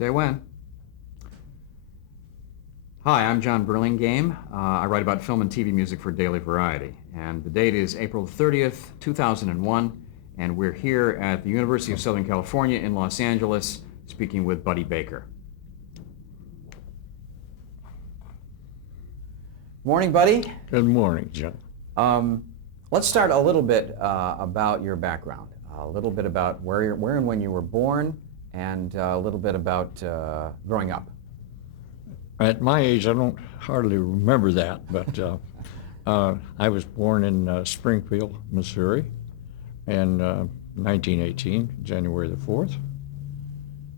Say when. Hi, I'm John Burlingame. I write about film and TV music for Daily Variety. And the date is April 30th, 2001, and we're here at the University of Southern California in Los Angeles speaking with Buddy Baker. Morning, Buddy. Good morning, John. Let's start a little bit about your background, a little bit about where and when you were born, and a little bit about growing up. At my age, I don't hardly remember that, but I was born in Springfield, Missouri, in 1918, January the 4th.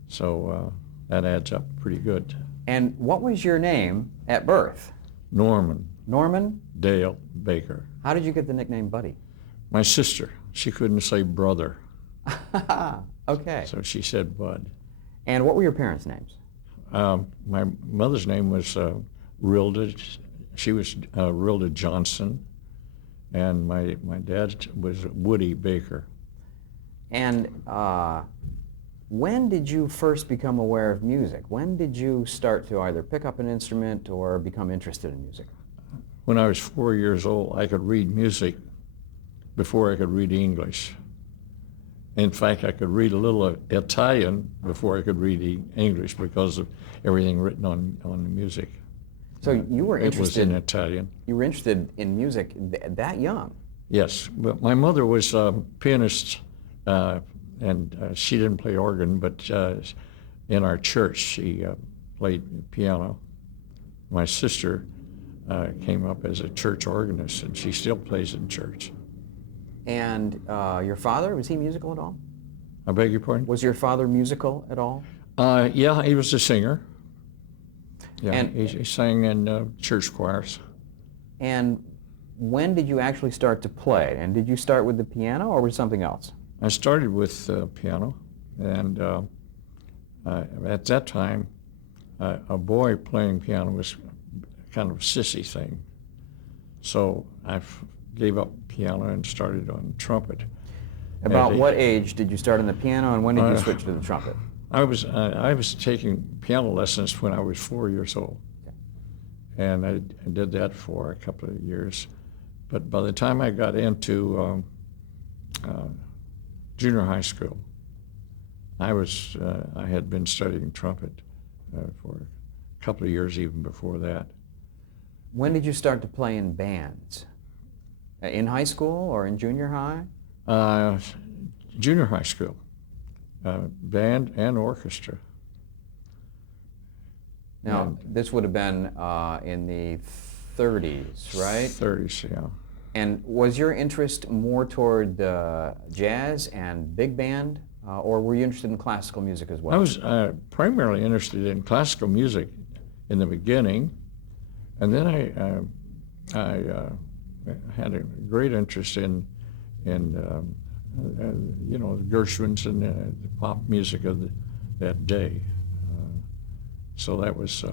So that adds up pretty good. And what was your name at birth? Norman Norman Dale Baker. How did you get the nickname Buddy? My sister, she couldn't say brother, Okay. so she said Bud. And what were your parents' names? My mother's name was Rilda. She was Rilda Johnson, and my dad was Woody Baker. And when did you first become aware of music? When did you start to either pick up an instrument or become interested in music? When I was 4 years old, I could read music before I could read English. In fact, I could read a little Italian before I could read English because of everything written on the music. So you were interested. It was in Italian. You were interested in music that young. Yes, but my mother was a pianist, and she didn't play organ, but in our church she played piano. My sister came up as a church organist, and she still plays in church. And your father, was he musical at all? I beg your pardon? Was your father musical at all? Yeah, he was a singer. Yeah, And- he sang in church choirs. And when did you actually start to play? And did you start with the piano or with something else? I started with piano, and at that time, a boy playing piano was kind of a sissy thing. So I gave up piano and started on trumpet. About what age did you start on the piano, and when did you switch to the trumpet? I was taking piano lessons when I was 4 years old, and I did that for a couple of years. But by the time I got into junior high school, I had been studying trumpet for a couple of years even before that. When did you start to play in bands? In high school or in junior high? Junior high school, band and orchestra. Now, this would have been in the 30s, right? 30s, yeah. And was your interest more toward jazz and big band, or were you interested in classical music as well? I was primarily interested in classical music in the beginning, and then I had a great interest in the Gershwins and the pop music of that day. So that was,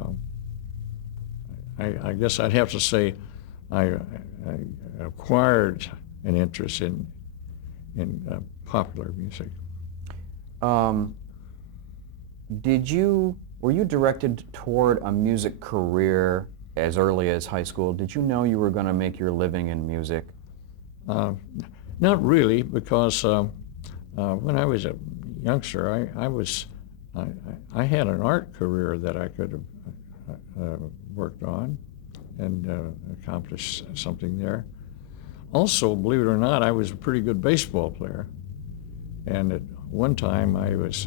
I guess I'd have to say, I acquired an interest in popular music. Were you directed toward a music career as early as high school? Did you know you were going to make your living in music? Not really, because when I was a youngster, I had an art career that I could have worked on and accomplished something there. Also, believe it or not, I was a pretty good baseball player, and at one time I was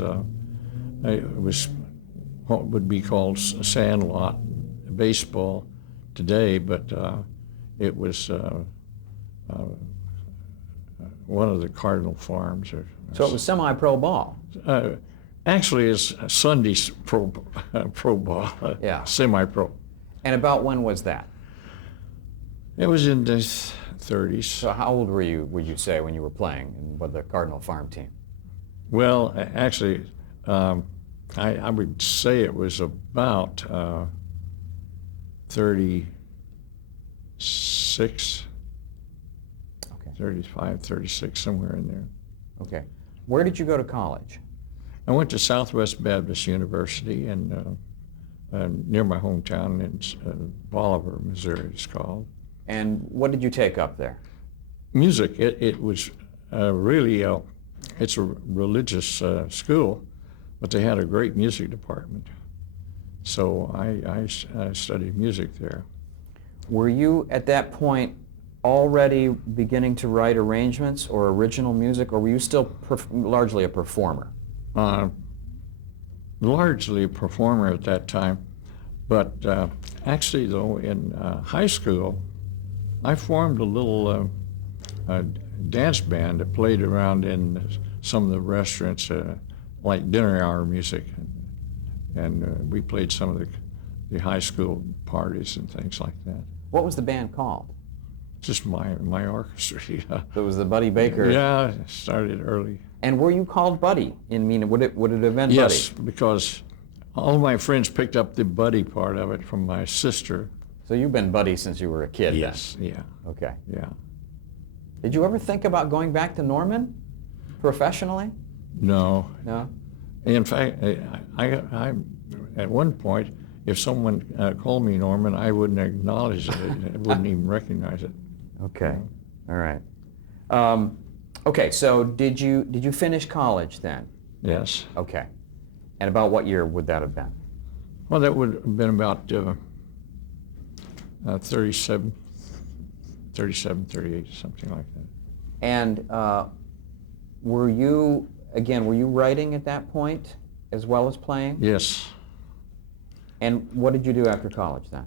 what would be called sandlot baseball today, but it was one of the Cardinal farms. So it was semi-pro ball. Actually, it's Sunday's pro ball, Yeah. Semi-pro. And about when was that? It was in the 30s. So how old were you, would you say, when you were playing with the Cardinal farm team? Well, actually, I would say it was about 36, Okay. 35, 36, somewhere in there. Okay. Where did you go to college? I went to Southwest Baptist University near my hometown in Bolivar, Missouri, it's called. And what did you take up there? Music. It was really, it's a religious school, but they had a great music department. So I studied music there. Were you at that point already beginning to write arrangements or original music, or were you still largely a performer? Largely a performer at that time, but actually though in high school I formed a little dance band that played around in some of the restaurants, like dinner hour music, and we played some of the high school parties and things like that. What was the band called? Just my orchestra. Yeah. It was the Buddy Baker. Yeah, it started early. And were you called Buddy? Would it have been Yes, Buddy? because all of my friends picked up the Buddy part of it from my sister. So you've been Buddy since you were a kid? Yes, then? yeah. Okay. Yeah. Did you ever think about going back to Norman professionally? No. No? In fact, I at one point, if someone called me Norman, I wouldn't acknowledge it. I wouldn't even recognize it. Okay. All right. Okay, so did you finish college then? Yes. Okay. And about what year would that have been? Well, that would have been about 37, 38, something like that. And were you writing at that point as well as playing? Yes. And what did you do after college then?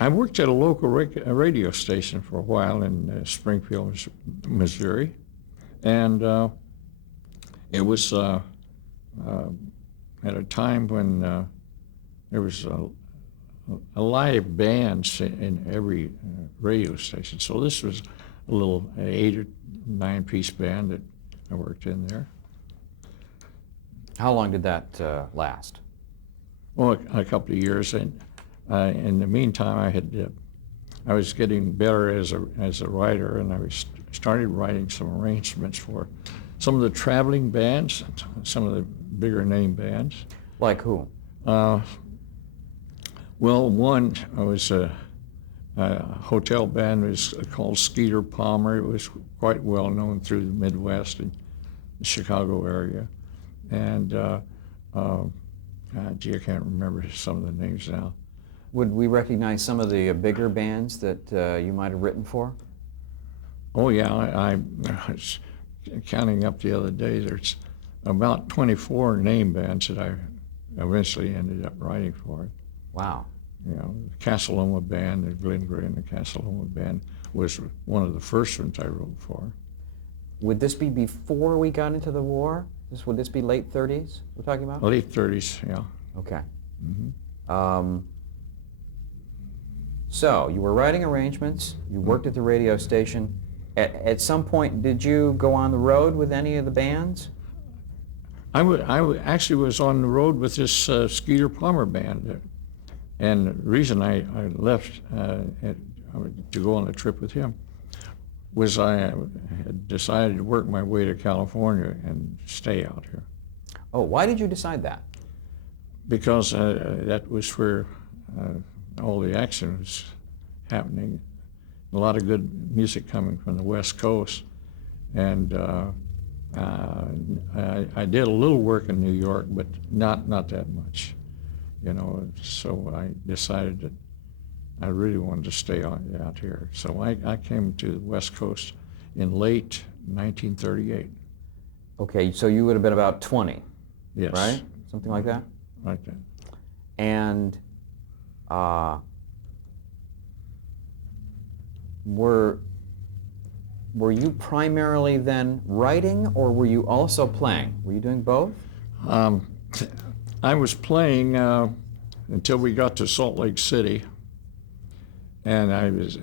I worked at a local radio station for a while in Springfield, Missouri, and it was at a time when there was a live bands in every radio station. So this was a little 8 or 9 piece band that I worked in there. How long did that last? Well, a couple of years, and in the meantime, I was getting better as a writer, and I started writing some arrangements for some of the traveling bands, some of the bigger name bands. Like who? Well, one was a hotel band. It was called Skeeter Palmer. It was quite well known through the Midwest and the Chicago area, and gee, I can't remember some of the names now. Would we recognize some of the bigger bands that you might have written for? Oh yeah, I was counting up the other day. There's about 24 name bands that I eventually ended up writing for. Wow. You know, the Casaloma Band, the Glenn Gray and the Casaloma Band was one of the first ones I wrote for. Would this be before we got into the war? Would this be late 30s we're talking about? Late 30s, yeah. Okay. Mm-hmm. So you were writing arrangements, you worked at the radio station. At some point, did you go on the road with any of the bands? I actually was on the road with this Skeeter Palmer band. And the reason I left to go on a trip with him was I had decided to work my way to California and stay out here. Oh, why did you decide that? Because that was where all the action was happening. A lot of good music coming from the West Coast. And I did a little work in New York, but not that much. You know, so I decided that I really wanted to stay out here. So I came to the West Coast in late 1938. Okay, so you would have been about 20, Yes. right? Something like that? Like that. And were you primarily then writing, or were you also playing? Were you doing both? I was playing until we got to Salt Lake City, and I was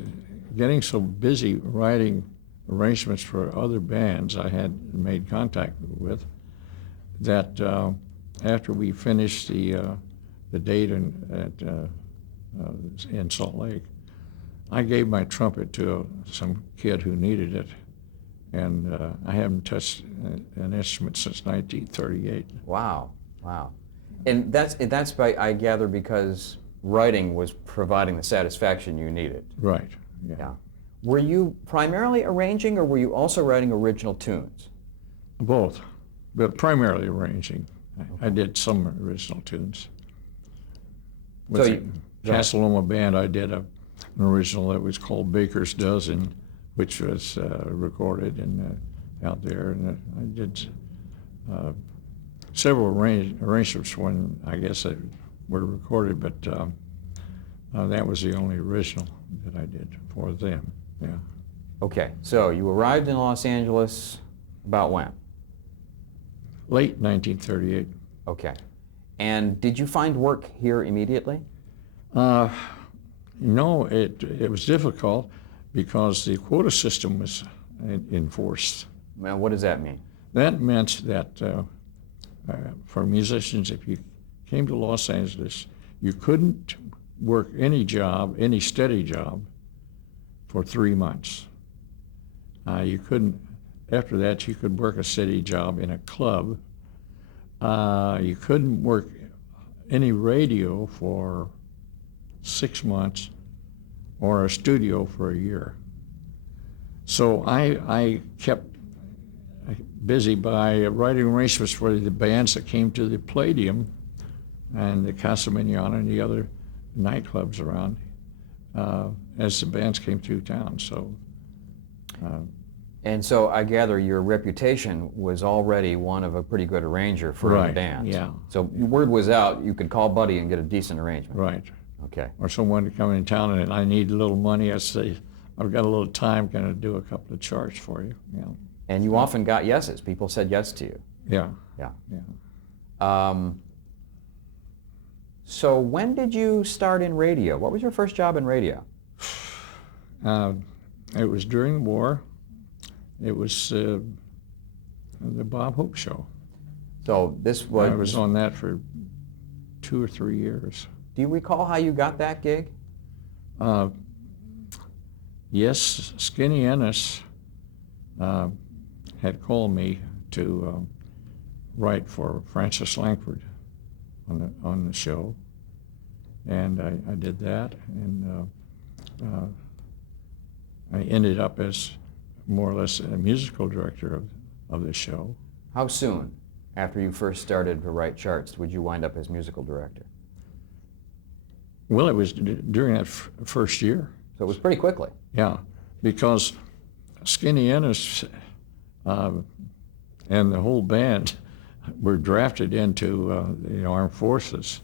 getting so busy writing arrangements for other bands I had made contact with that after we finished the date in Salt Lake, I gave my trumpet to some kid who needed it, and I haven't touched an instrument since 1938. Wow, wow. And that's by, I gather, because writing was providing the satisfaction you needed. Right, yeah. Yeah. Were you primarily arranging, or were you also writing original tunes? Both, but primarily arranging. I did some original tunes. With So the you, go ahead. Casaloma Band, I did an original that was called Baker's Dozen, which was recorded and out there. And I did several arrangements when I guess they were recorded, but that was the only original that I did for them. Yeah. Okay, so you arrived in Los Angeles about when? Late 1938. Okay. And did you find work here immediately? No, it was difficult because the quota system was enforced. Well, what does that mean? That meant that for musicians, if you came to Los Angeles, you couldn't work any job, any steady job, for 3 months. You couldn't, after that, you could work a steady job in a club. You couldn't work any radio for 6 months or a studio for a year. So I kept busy by writing arrangements for the bands that came to the Palladium and the Casa Manana and the other nightclubs around as the bands came through town. So. And so I gather your reputation was already one of a pretty good arranger for Right, the bands. yeah. So word was out, you could call Buddy and get a decent arrangement. Right. Okay. Or someone to come in town and I need a little money, I say, I've got a little time, can I do a couple of charts for you? Yeah. And you often got yeses. People said yes to you. Yeah. Yeah. Yeah. So when did you start in radio? What was your first job in radio? It was during the war. It was the Bob Hope Show. So this was... I was on that for 2 or 3 years. Do you recall how you got that gig? Yes, Skinny Ennis had called me to write for Francis Langford on the show, and I did that, and I ended up as more or less a musical director of the show. How soon after you first started to write charts would you wind up as musical director? Well, it was during that first year. So it was pretty quickly. Yeah, because Skinny Ennis and the whole band were drafted into the armed forces.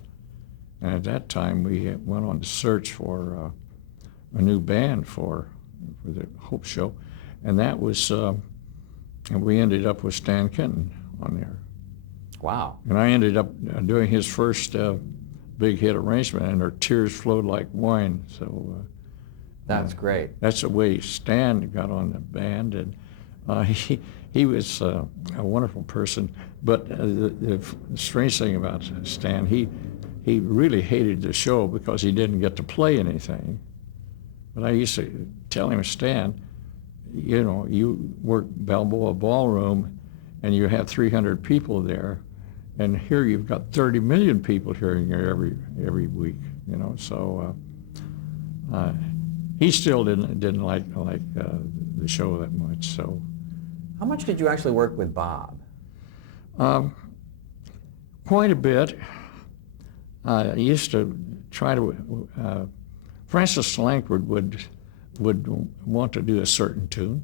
And at that time, we went on to search for a new band for the Hope Show. And that was, and we ended up with Stan Kenton on there. Wow. And I ended up doing his first big hit arrangement, and her tears flowed like wine. So That's great. that's the way Stan got on the band, and he was a wonderful person. But the strange thing about Stan, he really hated the show because he didn't get to play anything. But I used to tell him, Stan, you know, you work Balboa Ballroom, and you have 300 people there, and here you've got 30 million people hearing you every week. You know, so he still didn't like the show that much. So. How much did you actually work with Bob? Quite a bit. I used to try to. Francis Langford would want to do a certain tune,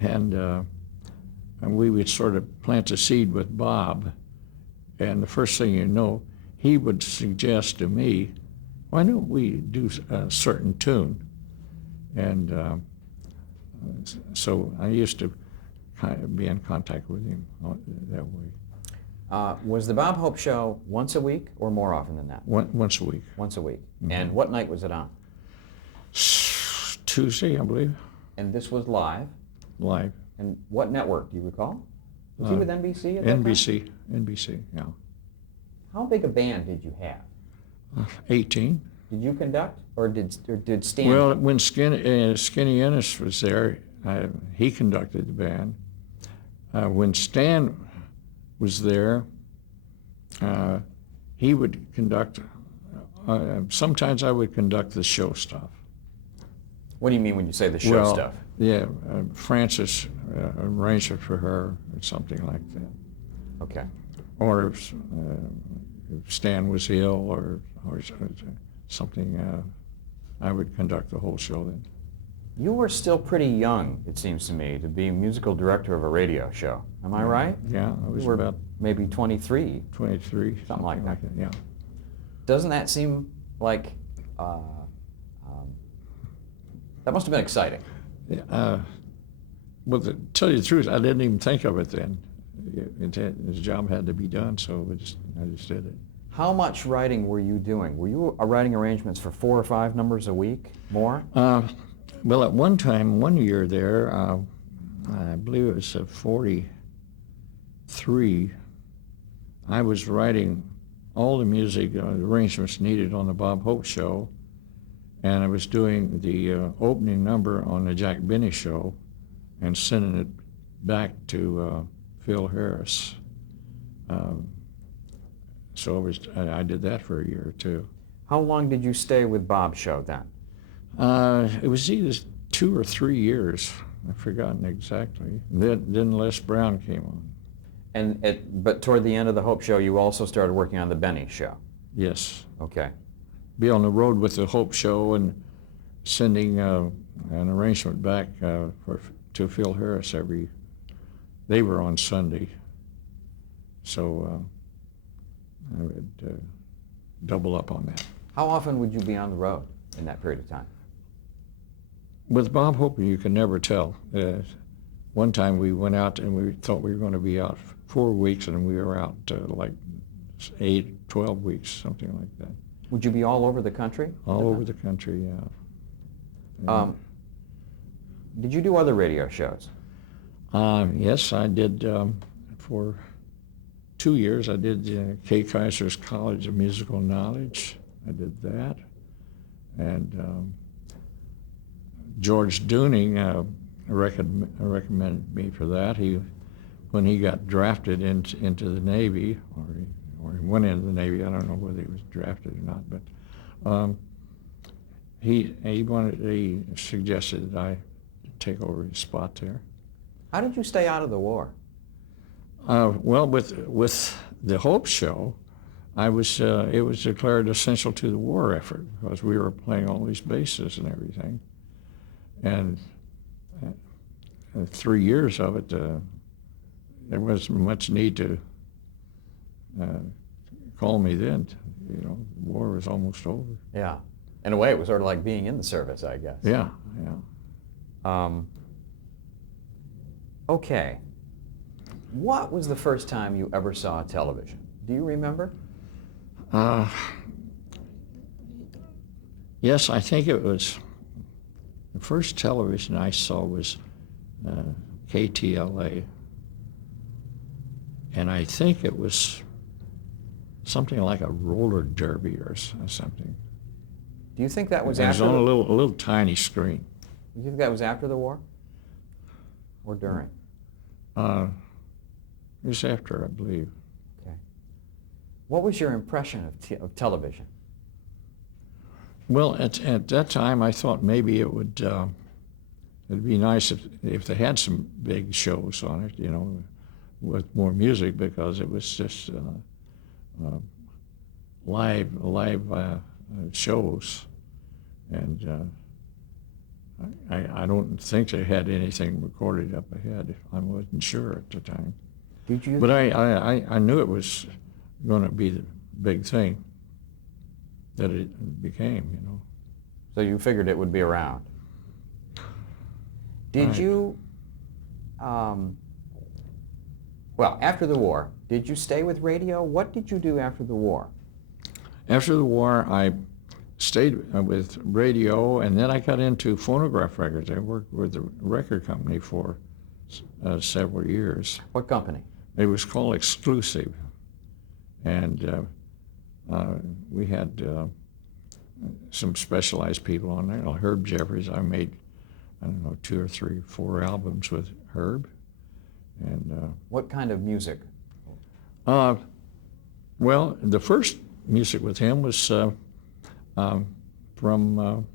and we would sort of plant a seed with Bob, and the first thing you know, he would suggest to me, why don't we do a certain tune? And so I used to kind of be in contact with him that way. Was the Bob Hope Show once a week or more often than that? Once a week. Once a week. Mm-hmm. And what night was it on? Tuesday, I believe, And this was live? live. And what network, do you recall? Was he with NBC at that time? NBC, yeah. How big a band did you have? 18. Did you conduct, or did Stan? Well, when Skinny Ennis was there, he conducted the band. When Stan was there, he would conduct, sometimes I would conduct the show stuff. What do you mean when you say the show stuff? Yeah, Frances arranged it for her or something like that. Okay. Or if Stan was ill or something, I would conduct the whole show then. You were still pretty young, it seems to me, to be musical director of a radio show. Am I right? Yeah, I was You were about maybe 23. 23, Something like that. Yeah. Doesn't that seem like that must have been exciting? Well, to tell you the truth, I didn't even think of it then. His job had to be done, so I just did it. How much writing were you doing? Were you writing arrangements for 4 or 5 numbers a week? More? Well, at one time, one year there, I believe it was 43, I was writing all the music arrangements needed on the Bob Hope show, and I was doing the opening number on the Jack Benny show and sending it back to Phil Harris. So I did that for a year or two. How long did you stay with Bob's show then? It was either 2 or 3 years. I've forgotten exactly. Then Les Brown came on. But toward the end of the Hope show, you also started working on the Benny show. Yes. Okay. Be on the road with the Hope show and sending an arrangement back to Phil Harris they were on Sunday. So I would double up on that. How often would you be on the road in that period of time? With Bob Hope, you can never tell. One time we went out and we thought we were going to be out 4 weeks, and we were out like 8, 12 weeks, something like that. Would you be all over the country? All over the country, yeah. Did you do other radio shows? Yes, I did. For 2 years, I did Kay Kaiser's College of Musical Knowledge. I did that. And George Dooning recommended me for that. When he got drafted into the Navy, or he went into the Navy, I don't know whether he was drafted or not, but he suggested that I take over his spot there. How did you stay out of the war? Well, with the Hope show, it was declared essential to the war effort because we were playing all these bases and everything. And 3 years of it, there wasn't much need to call me then. You know, the war was almost over. Yeah. In a way, it was sort of like being in the service, I guess. Yeah, yeah. Okay. What was the first time you ever saw television? Do you remember? Yes, I think it was, the first television I saw was KTLA. And I think it was something like a roller derby or something. Do you think that was It was after? on a little tiny screen. Do you think that was after the war, or during? It was after, I believe. Okay. What was your impression of television? Well, at that time, I thought maybe it'd be nice if they had some big shows on it, you know, with more music, because it was just live shows, and I don't think they had anything recorded up ahead. I wasn't sure at the time. Did you? But I knew it was going to be the big thing that it became, you know. So you figured it would be around. Did Right. you, well, after the war, did you stay with radio? What did you do after the war? After the war, I stayed with radio, and then I got into phonograph records. I worked with a record company for several years. What company? It was called Exclusive, and we had some specialized people on there. Herb Jeffries, I made I don't know, 2 or 3, 4 albums with Herb. And What kind of music? well, the first music with him was from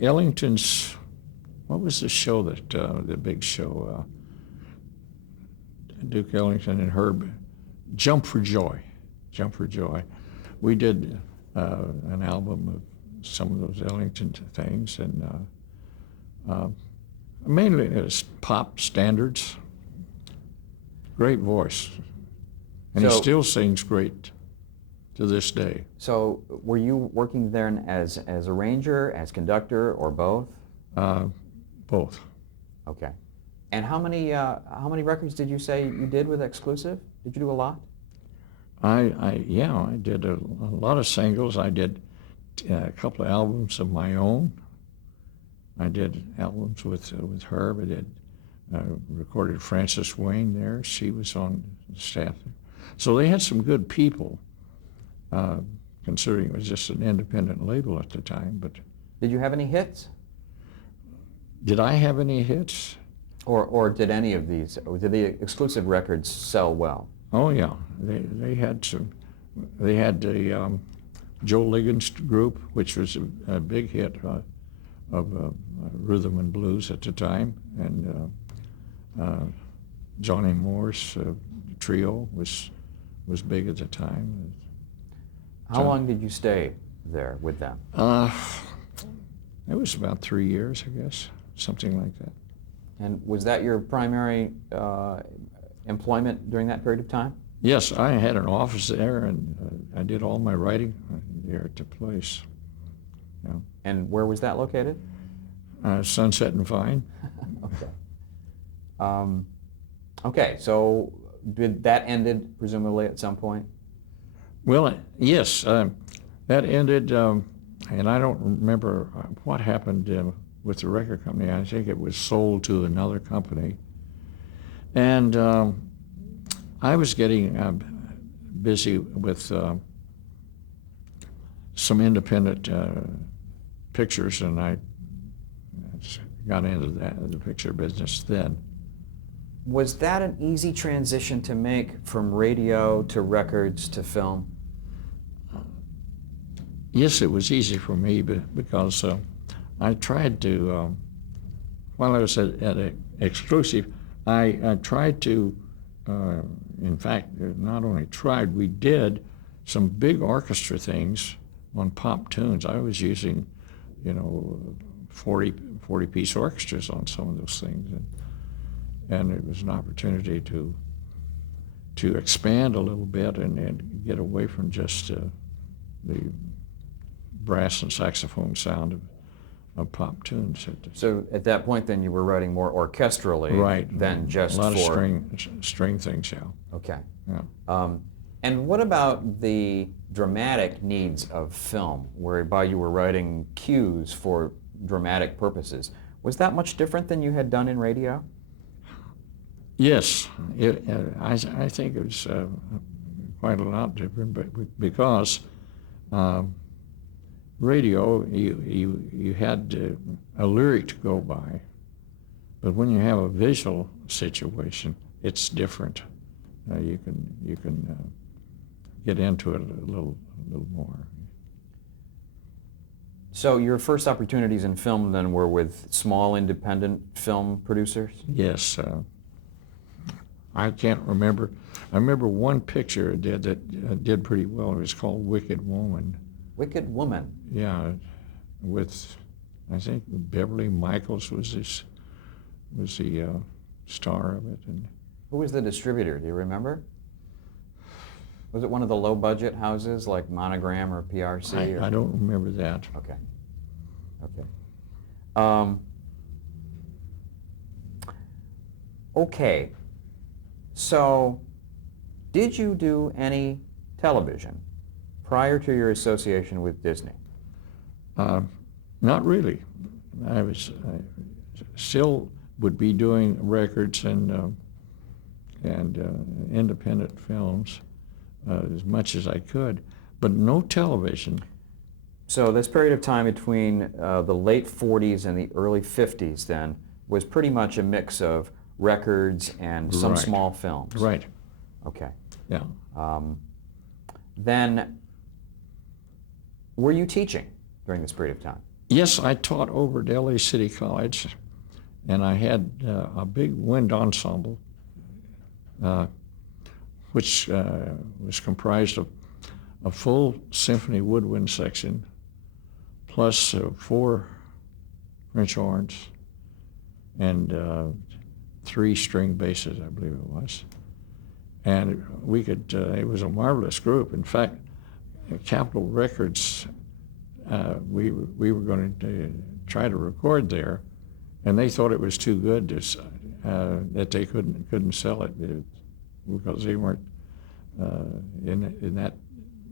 Ellington's. What was the show that the big show? Duke Ellington and Herb, Jump for Joy. Jump for Joy. We did an album of some of those Ellington things, and mainly it was pop standards. Great voice. And he So- still sings great to this day. So were you working there as arranger, as conductor, or both? Both. Okay. And how many records did you say you did with Exclusive? Did you do a lot? I did a lot of singles. I did a couple of albums of my own. I did albums with Herb. I did recorded Frances Wayne there. She was on the staff. So they had some good people, considering it was just an independent label at the time. But Did you have any hits? did I have any hits? Or did any of these, or did the Exclusive records sell well? Oh yeah, they had some. They had the Joe Ligon's group, which was a big hit of rhythm and blues at the time, and Johnny Moore's trio was big at the time. How long did you stay there with them? It was about 3 years, I guess, something like that. And was that your primary employment during that period of time? Yes, I had an office there, and I did all my writing there at the place. Yeah. And where was that located? Sunset and Vine. Okay. Okay, so that ended presumably at some point? Well, yes, that ended, and I don't remember what happened with the record company. I think it was sold to another company. And I was getting busy with some independent pictures, and I got into the picture business then. Was that an easy transition to make from radio to records to film? Yes, it was easy for me because I tried to, while I was at Exclusive, I tried to, in fact, not only tried, we did some big orchestra things on pop tunes. I was using, 40-piece orchestras on some of those things. And it was an opportunity to expand a little bit and get away from just the brass and saxophone sound of pop tunes. So at that point then you were writing more orchestrally Right. than just a lot for... of string things, yeah. Okay. Yeah. And what about the dramatic needs of film, whereby you were writing cues for dramatic purposes? Was that much different than you had done in radio? Yes, I think it was quite a lot different, but because radio, you had a lyric to go by, but when you have a visual situation, it's different. You can get into it a little more. So your first opportunities in film then were with small independent film producers? Yes. I can't remember. I remember one picture it did that did pretty well. It was called Wicked Woman. Wicked Woman. Yeah, with I think Beverly Michaels was the star of it. And Who was the distributor? Do you remember? Was it one of the low-budget houses like Monogram or PRC? I don't remember that. Okay. Okay. Okay. So, did you do any television prior to your association with Disney? Not really. I still would be doing records and independent films as much as I could, but no television So this period of time between the late 40s and the early 50s then was pretty much a mix of records and some Right. small films. Right. Okay. Yeah. Then, were you teaching during this period of time? Yes, I taught over at LA City College, and I had a big wind ensemble, which was comprised of a full symphony woodwind section, plus 4 French horns, and 3 string basses, I believe it was. And we could, it was a marvelous group. In fact, Capitol Records, we were going to try to record there, and they thought it was too good to, that they couldn't sell it because they weren't in that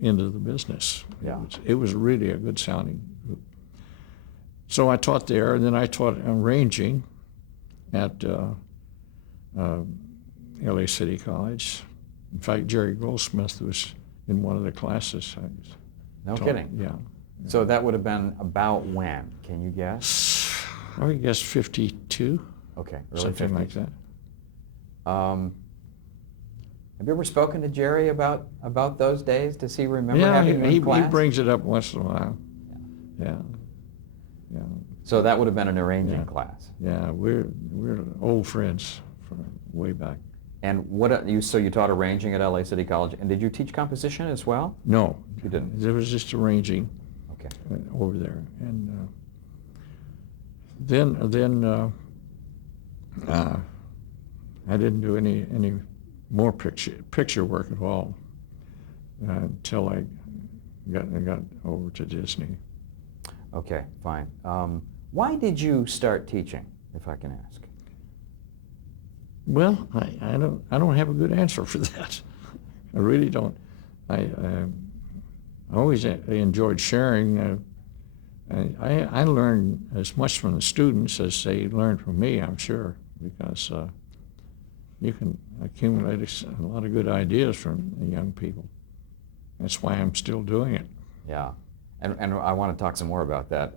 end of the business. Yeah. It was really a good sounding group. So I taught there, and then I taught arranging at LA City College. In fact, Jerry Goldsmith was in one of the classes. No kidding. Yeah. So that would have been about when? Can you guess? I would guess 52, Okay, early something 50s. like that. Have you ever spoken to Jerry about those days? Does he remember Yeah, having you in he class? brings it up once in a while. Yeah. Yeah. So that would have been an arranging Yeah. class. Yeah, we're old friends from way back. And so you taught arranging at LA City College, and did you teach composition as well? No, You didn't. there was just arranging Okay. over there, and then I didn't do any more picture work at all until I got over to Disney. Okay, fine. Why did you start teaching, if I can ask? Well, I don't have a good answer for that. I really don't. I always enjoyed sharing. I learned as much from the students as they learned from me, I'm sure, because you can accumulate a lot of good ideas from the young people. That's why I'm still doing it. Yeah, and I want to talk some more about that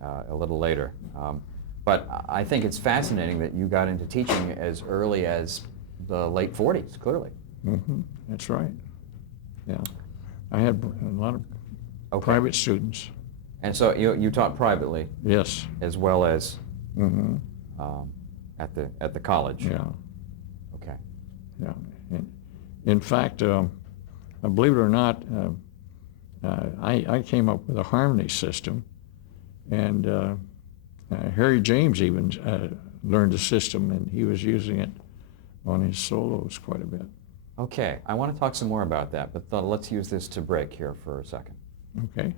a little later. But I think it's fascinating that you got into teaching as early as the late 40s, clearly. Mm-hmm. That's right. Yeah. I had a lot of Okay. private students. And so you taught privately Yes. as well as Mm-hmm. at the college. Yeah. Okay. Yeah. In fact, believe it or not, I came up with a harmony system, and Harry James even learned the system, and he was using it on his solos quite a bit. Okay, I want to talk some more about that, but let's use this to break here for a second. Okay.